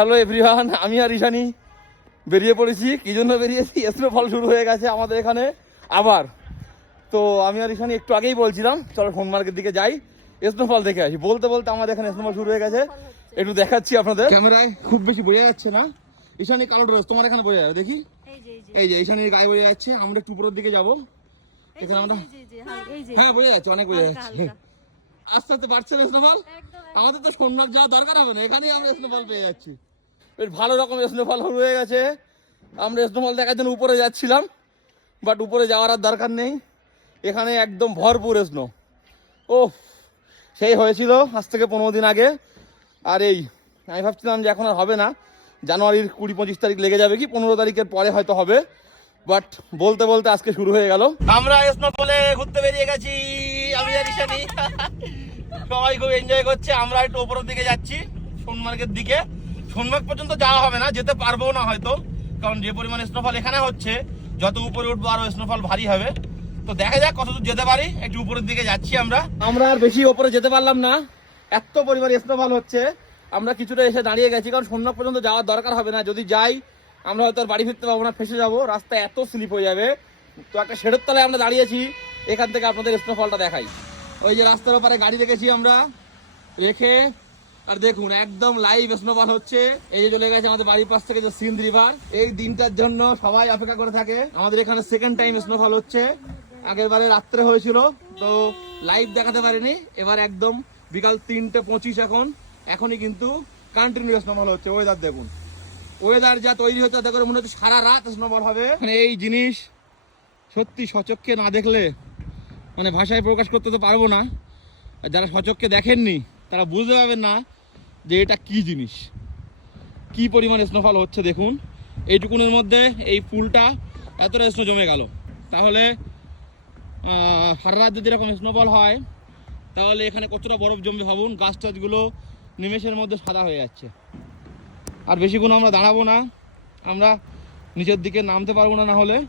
Hello everyone আমি আর ঈশানি বেরিয়ে পড়েছি। কি জন্য বেরিয়েছি? স্নোফল শুরু হয়ে গেছে আমাদের এখানে আবার। তো আমি আর ঈশানি একটু আগেই বলছিলাম চলো ফোন মার্কেট দিকে যাই। স্নোফল দেখে আসি। বলতে বলতে আমাদের এখানে স্নোফল শুরু হয়ে গেছে। একটু দেখাচ্ছি আপনাদের। ক্যামেরায় খুব বেশি বোঝা যাচ্ছে না। ঈশানি কালো ড্রেস তোমার এখানে বোঝা যাবে। দেখি। এই যে এই যে। এই যে ঈশানির গায়ে বোঝা যাচ্ছে। আমরা একটু উপরের দিকে যাব। এখানে আমরা হ্যাঁ, এই যে। হ্যাঁ বোঝা যাচ্ছে অনেক বোঝা যাচ্ছে। আস্তে আস্তে বাড়ছে না স্নোফল আমাদের তো সোমনাথ যাওয়া দরকার হবে না। এখানেই আমরা স্নোফল পেয়ে যাচ্ছি। বেশ ভালো রকম স্নোফল হয়ে গেছে। আমরা স্নোফল দেখার জন্য উপরে যাচ্ছিলাম বাট উপরে যাওয়ার আর দরকার নেই। এখানে একদম ভরপুর স্নো ও সেই হয়েছিল আজ থেকে পনেরো দিন আগে। আর এই, আমি ভাবছিলাম যে এখন আর হবে না। জানুয়ারির কুড়ি পঁচিশ তারিখ লেগে যাবে কি, পনেরো তারিখের পরে হয়তো হবে। বাট বলতে বলতে আজকে শুরু হয়ে গেল। আমরা স্নোফলে ঘুরতে বেরিয়ে গেছি। আমি ঈশানি। সবাই খুব এনজয় করছে। আমরা একটু উপরের দিকে যাচ্ছি, সোনমার্গের দিকে। সোনমার্গ পর্যন্ত যাওয়া হবে না, যেতে পারব না হয়তো, কারণ যে পরিমাণ স্নোফল এখানে হচ্ছে, যত উপরে উঠবো আরও স্নোফল ভারী হবে। তো দেখা যাক কতদূর যেতে পারি, একটু উপরের দিকে যাচ্ছি আমরা। আমরা আর বেশি উপরে যেতে পারলাম না, এত পরিমাণ স্নোফল হচ্ছে, আমরা কিছুটা এসে দাঁড়িয়ে গেছি, কারণ সোনমার্গ পর্যন্ত যাওয়ার দরকার হবে না। যদি যাই, আমরা হয়তো আর বাড়ি ফিরতে পারব না, ফেসে যাব, রাস্তা এত স্লিপ হয়ে যাবে। তো একটা শেডের তলায় আমরা দাঁড়িয়েছি, এখান থেকে আপনাদের স্নোফলটা দেখাই। ওই যে রাস্তার ওপারে গাড়ি রেখেছি আমরা, রেখে আর দেখুন, একদম লাইভ স্নোফল হচ্ছে। এই যে চলে গেছে আমাদের বাড়ির পাশ থেকে যে সিন্ধ রিভার এই দিনটার জন্য সবাই অপেক্ষা করে থাকে। আমাদের এখানে সেকেন্ড টাইম স্নোফল হচ্ছে। আগের বারে রাত্রে হয়েছিল, তো লাইভ দেখাতে পারিনি। এবার একদম বিকাল তিনটে পঁচিশ এখন। এখনই কিন্তু কন্টিনিউ স্নোফল হচ্ছে। ওয়েদার দেখুন। ওয়েদার যা তৈরি হতে দেখো মনে হচ্ছে সারা রাত স্নোফল হবে। মানে এই জিনিস সত্যি সচক্ষে না দেখলে মানে ভাষায় প্রকাশ করতে তো পারব না। যারা সচক্ষে দেখেননি, তারা বুঝতে পারবেন না যে এটা কি জিনিস? কি পরিমাণ স্নোফল হচ্ছে দেখুন। এইটুকুনের মধ্যে এই পুলটা এতটা স্নো জমে গেল। তাহলে আহ, সারা রাত যদি এরকম স্নোফল হয় তাহলে এখানে কতটা বরফ জমবে ভাবুন? গাছ টাছগুলো নিমেষের মধ্যে সাদা হয়ে যাচ্ছে। আর বেশিক্ষণ আমরা দাঁড়াবো না। আমরা নিচের দিকে নামতে পারব না না হলে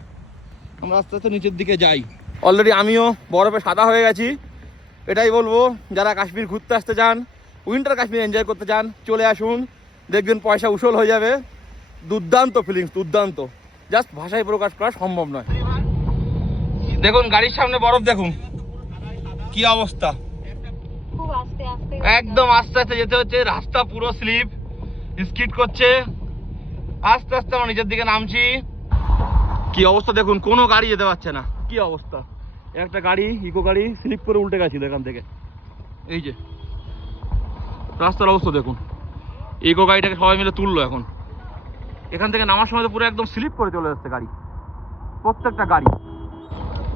আমরা আস্তে আস্তে নিচের দিকে যাই। অলরেডি আমিও বরফে সাদা হয়ে গেছি। এটাই বলব যারা কাশ্মীর ঘুরতে আসতে চান উইন্টার কাশ্মীর এনজয় করতে চান চলে আসুন দেখবেন পয়সা উসল হয়ে যাবে। দুর্দান্ত ফিলিংস দুর্দান্ত। জাস্ট ভাষায় প্রকাশ করা সম্ভব নয়। দেখুন গাড়ির সামনে বরফ দেখুন। কি অবস্থা? একদম আস্তে আস্তে যেতে হচ্ছে রাস্তা পুরো স্লিপ স্কিট করছে। আস্তে আস্তে আমরা নিচের দিকে নামছি। কি অবস্থা দেখুন কোনো গাড়ি যেতে পারছে না। কি অবস্থা? একটা গাড়ি ইকো গাড়ি স্লিপ করে উল্টে গেছিল এখান থেকে। এই যে রাস্তার অবস্থা দেখুন ইকো গাড়িটাকে সবাই মিলে তুললো এখন এখান থেকে নামার সময় তো পুরো একদম স্লিপ করে চলে যাচ্ছে গাড়ি প্রত্যেকটা গাড়ি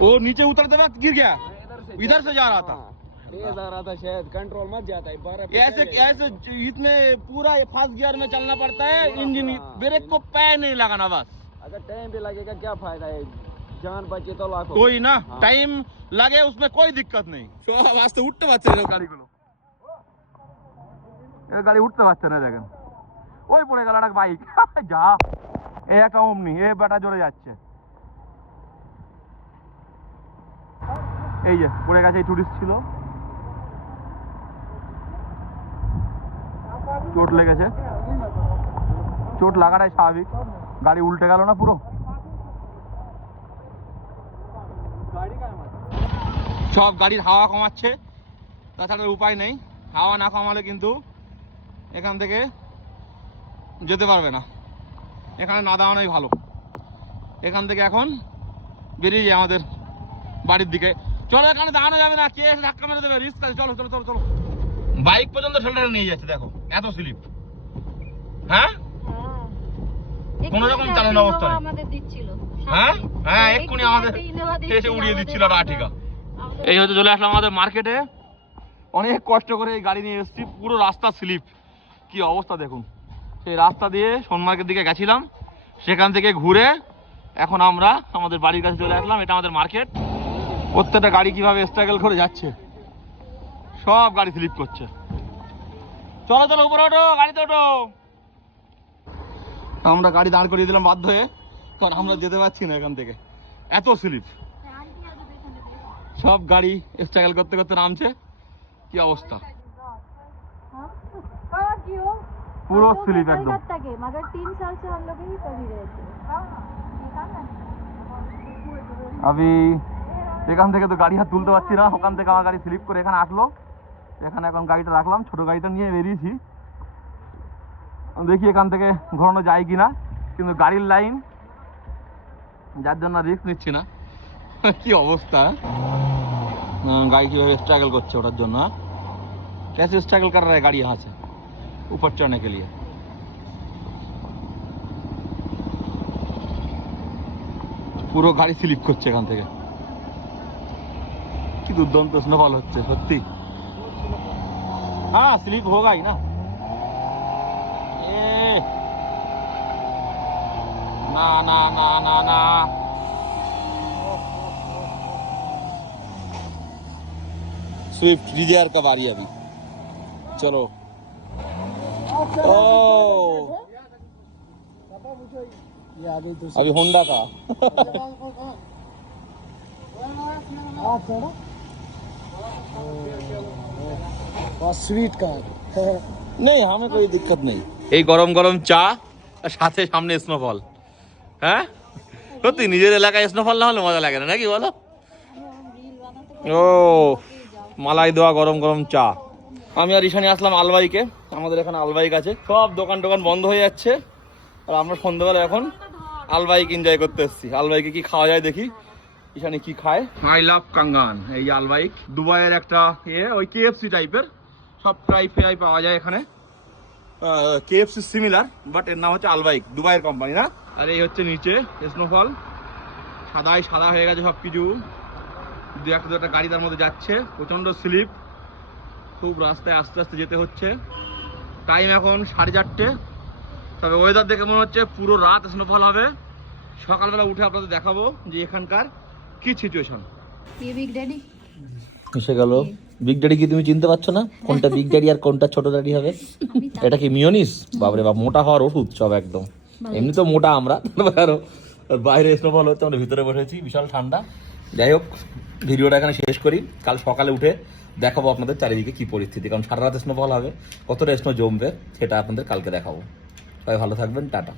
ও নিচে उतर देगा गिर गया इधर से जा रहा था तेज आ रहा था शायद कंट्रोल मत जाता है बर्फ ऐसे ऐसे इतने पूरा फास्ट गियर में चलना पड़ता है इंजन ब्रेक को पैर नहीं लगाना बस अगर टाइम भी लगेगा क्या फायदा है जान बचे तो लाखों कोई ना हाँ। टाइम लगे उसमें कोई दिक्कत नहीं সব আস্তে উঠতে পারছে না গাড়িগুলো এই গাড়ি উঠতে পারছে না দেখেন। ওই পড়ে গেল একটা বাইক যা। এই একটা অমনি এ বেটা জোরে যাচ্ছে। এই যে, পড়ে গেছে, এই টুরিস্ট ছিল। চোট লেগেছে। চোট লাগাটাই স্বাভাবিক। গাড়ি উল্টে গেল না পুরো? সব গাড়ির হাওয়া কমাচ্ছে। তাছাড়া উপায় নেই। হাওয়া না কমালে কিন্তু এখান থেকে যেতে পারবে না। এখানে না দাঁড়ানোই ভালো। এখান থেকে এখন বেরিয়ে যায় আমাদের বাড়ির দিকে। চলো এখানে দাঁড়ানো যাবে না। কে এসে ধাক্কা মেরে দেবে? রিস্ক আছে। চলো চলো চলো চলো। বাইক পর্যন্ত ঠেলে নিয়ে যাচ্ছে দেখো। এত স্লিপ। হ্যাঁ? হ্যাঁ। কোনো রকম চালানো অবস্থা হ্যাঁ? হ্যাঁ এক্ষুনি আমাদের এসে উড়িয়ে দিচ্ছিল। আঠিকা এই হয়তো চলে আসলাম আমাদের মার্কেটে। অনেক কষ্ট করে এই গাড়ি নিয়ে এসেছি। পুরো রাস্তা স্লিপ। কি অবস্থা দেখুন। সেই রাস্তা দিয়ে সোনমার্গের দিকে গেছিলাম, সেখান থেকে ঘুরে এখন আমরা আমাদের বাড়ির কাছে চলে আসলাম। এটা আমাদের মার্কেট। প্রত্যেকটা গাড়ি কীভাবে স্ট্রাগল করে যাচ্ছে, সব গাড়ি স্লিপ করছে। চলো চলো, উপরে ওঠো, গাড়িতে ওঠো। আমরা গাড়ি দাঁড় করিয়ে দিলাম বাধ্য হয়ে, কারণ আমরা যেতে পারছি না এখান থেকে। এত স্লিপ সব গাড়ি স্ট্রাগল করতে করতে নামছে। কি অবস্থা? হ্যাঁ? বাবা, কি ও? पूरा हम लोग स्लिप निकल एकदम जाता के मगर तीन साल से हम लोग यही कर ही रहे थे আমি এখান থেকে তো গাড়ি হাত তুলতে পারছি না ওখান থেকে আমার গাড়ি স্লিপ করে এখানে আসলো এখানে এখন গাড়িটা রাখলাম ছোট গাড়িটা নিয়ে বেরিয়েছি দেখি এখান থেকে ঘোরানো যায় কিনা কিন্তু গাড়ির লাইন যার জন্য রিস্ক নিচ্ছি না কি অবস্থা হ্যাঁ, গাড়ি কিভাবে স্ট্রাগল করছে ওটার জন্য হ্যাঁ? कैसे स्ट्रगल कर रहा है गाड़ी यहाँ से ऊपर चढ़ने के लिए পুরো গাড়ি স্লিপ করছে এখান থেকে কি দুর্দান্ত স্নোফল হচ্ছে সত্যি হ্যাঁ স্লিপ হোগাই না এ না না না না না स्विफ्ट डिजायर का बारी अभी चलो ओ ये आ गई तो अभी होंडा का और स्वीट कार नहीं हमें कोई दिक्कत नहीं এই গরম গরম চা আর সাথে সামনে স্নোফল হ্যাঁ সত্যি নিজের এলাকায় স্নোফল না হলে মজা লাগে না নাকি বলো ও মালাই দেওয়া গরম গরম চা আমি আর ঈশানি আসলাম আলবাইকে আমাদের এখানে আলবাইক আছে। সব দোকান টোকান বন্ধ হয়ে যাচ্ছে। আর আমরা সন্ধ্যাবেলা এখন আলবাইক এনজয় করতে এসেছি। আলবাইকে কি খাওয়া যায় দেখি? ঈশানি কি খায়? আই লাভ কাঙ্গান এই আলবাইক। দুবাইয়ের একটা ইয়ে ওই কেএফসি টাইপের সব ট্রাই ফ্রাই পাওয়া যায় এখানে। কেএফসি সিমিলার বাট এর নাম হচ্ছে আলবাইক। দুবাইয়ের কোম্পানি না? আর এই হচ্ছে নিচে স্নোফল সাদাই সাদা হয়ে গেছে সব কিছু দু একটা দু একটা গাড়ি তার মধ্যে যাচ্ছে। প্রচণ্ড স্লিপ। খুব রাস্তায় আস্তে আস্তে যেতে হচ্ছে। টাইম এখন সাড়ে চারটে। তবে ওয়েদার দেখে মনে হচ্ছে পুরো রাত স্নোফল হবে। সকালবেলা উঠে আপনাদের দেখাবো যে এখানকার কি সিচুয়েশন এসে গেল। বিগ ড্যাডি কি তুমি চিনতে পারছ না? কোনটা বিগ ড্যাডি আর কোনটা ছোট ড্যাডি হবে? এটা কি মিওনিস বাবরে বাপ মোটা হওয়ার ওষুধ সব একদম। এমনি তো মোটা আমরা। আরও বাইরে স্নোফল হচ্ছে আমরা ভিতরে বসেছি বিশাল ঠান্ডা। যাই হোক ভিডিওটা এখানে শেষ করি। কাল সকালে উঠে দেখাবো আপনাদের চারিদিকে কি পরিস্থিতি, কারণ সারা রাত স্নোফল হবে। কতটা স্নো জমবে, সেটা আপনাদের কালকে দেখাবো। সবাই ভালো থাকবেন, টাটা।